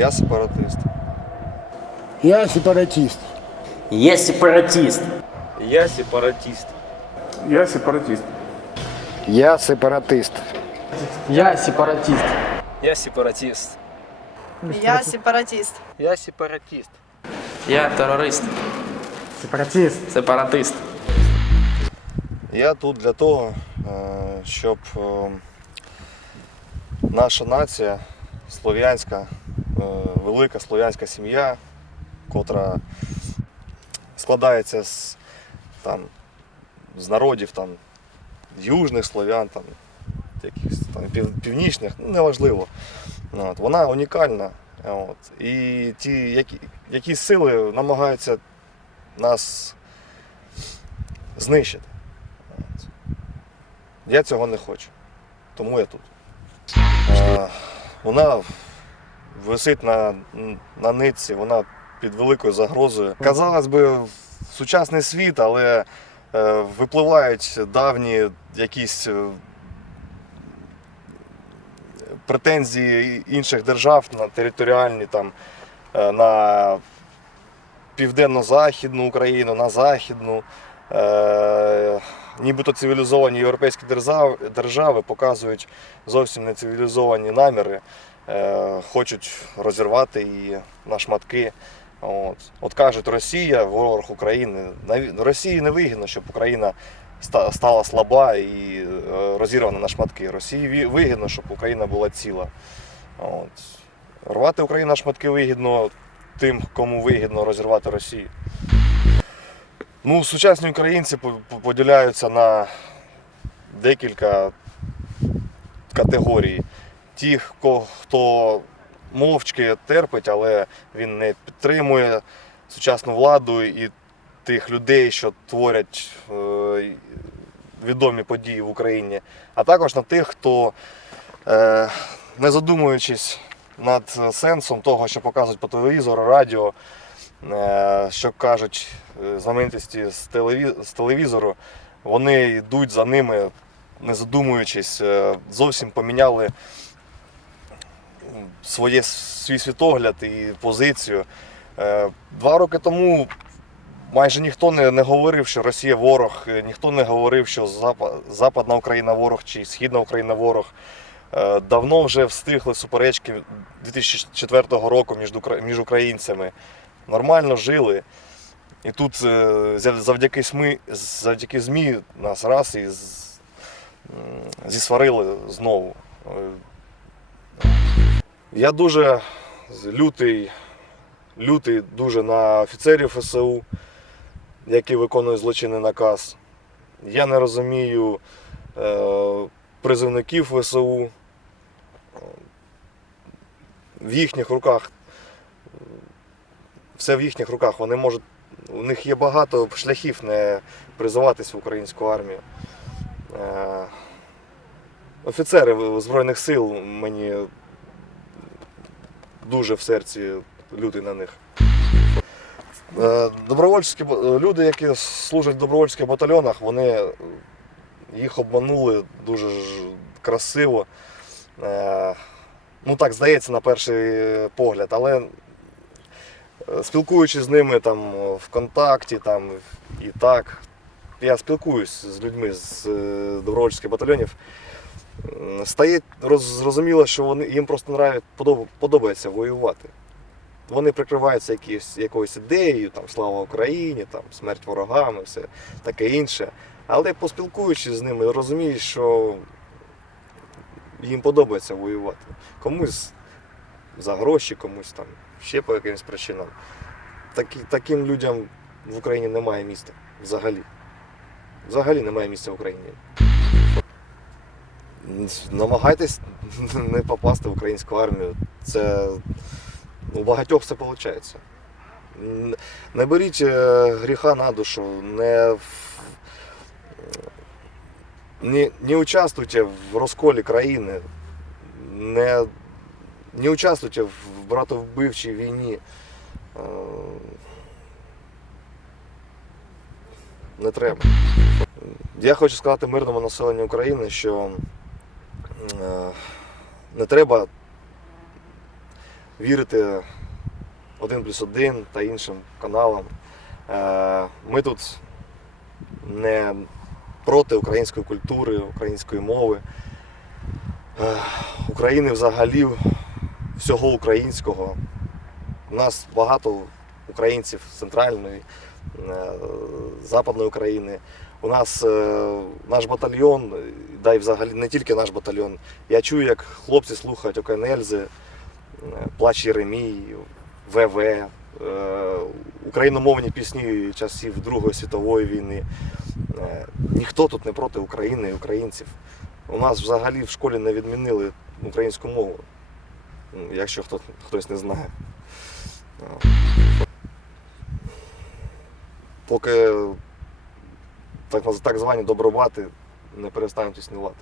Я сепаратист. Я сепаратист. Я сепаратист. Я сепаратист. Я сепаратист. Я сепаратист. Я сепаратист. Я сепаратист. Я сепаратист. Я сепаратист. Я терорист. Сепаратист. Сепаратист. Я тут для того, щоб наша нація, слов'янська, велика слов'янська сім'я, котра складається з народів южних слов'ян, якихось північних, неважливо. Вона унікальна. І ті якісь сили намагаються нас знищити. Я цього не хочу, тому я тут. Вона висить на нитці, вона під великою загрозою. Казалось би, сучасний світ, але випливають давні якісь претензії інших держав на територіальні, на південно-західну Україну, на західну. Нібито цивілізовані європейські держави показують зовсім не цивілізовані наміри, хочуть розірвати її на шматки. От кажуть, Росія – ворог України. Росії не вигідно, щоб Україна стала слаба і розірвана на шматки. Росії вигідно, щоб Україна була ціла. Рвати Україну на шматки вигідно тим, кому вигідно розірвати Росію. Сучасні українці поділяються на декілька категорій. Ті, хто мовчки терпить, але він не підтримує сучасну владу і тих людей, що творять відомі події в Україні. А також на тих, хто, не задумуючись над сенсом того, що показують по телевізору, радіо, що кажуть знаменитості з телевізору, вони йдуть за ними, не задумуючись, зовсім поміняли свій світогляд і позицію. 2 роки тому майже ніхто не говорив, що Росія ворог, ніхто не говорив, що Западна Україна ворог чи Східна Україна ворог. Давно вже встигли суперечки 2004 року між українцями. Нормально жили. І тут завдяки ЗМІ нас раз і зісварили знову. Я дуже лютий дуже на офіцерів ФСУ, які виконують злочинний наказ. Я не розумію призовників ФСУ. В їхніх руках, все в їхніх руках. Вони можуть, у них є багато шляхів не призиватись в українську армію. Офіцери Збройних сил, мені дуже в серці лютий на них. Люди, які служать в добровольчих батальйонах, їх обманули дуже красиво. Так здається на перший погляд, але спілкуючись з ними ВКонтакті і так, я спілкуюсь з людьми з добровольчих батальйонів, стає зрозуміло, що їм просто подобається воювати. Вони прикриваються якоюсь ідеєю, слава Україні, смерть ворогам і все таке інше. Але поспілкуючись з ними, розумієш, що їм подобається воювати. Комусь за гроші, комусь ще по якимось причинам. Таким людям в Україні немає місця взагалі. Взагалі немає місця в Україні. Намагайтесь не попасти в українську армію. Це у багатьох все виходить. Не беріть гріха на душу, не участвуйте в розколі країни, не участвуйте в братовбивчій війні. Не треба. Я хочу сказати мирному населенню України, що не треба вірити 1+1 та іншим каналам. Ми тут не проти української культури, української мови, України взагалі, всього українського. У нас багато українців з центральної, западної України. У нас наш батальйон, да й взагалі не тільки наш батальйон. Я чую, як хлопці слухають Океанельзи, Плач Єремій, ВВ, україномовні пісні часів Другої світової війни. Ніхто тут не проти України і українців. У нас взагалі в школі не відмінили українську мову, якщо хтось не знає. Поки так звані добробати не перестануть існувати.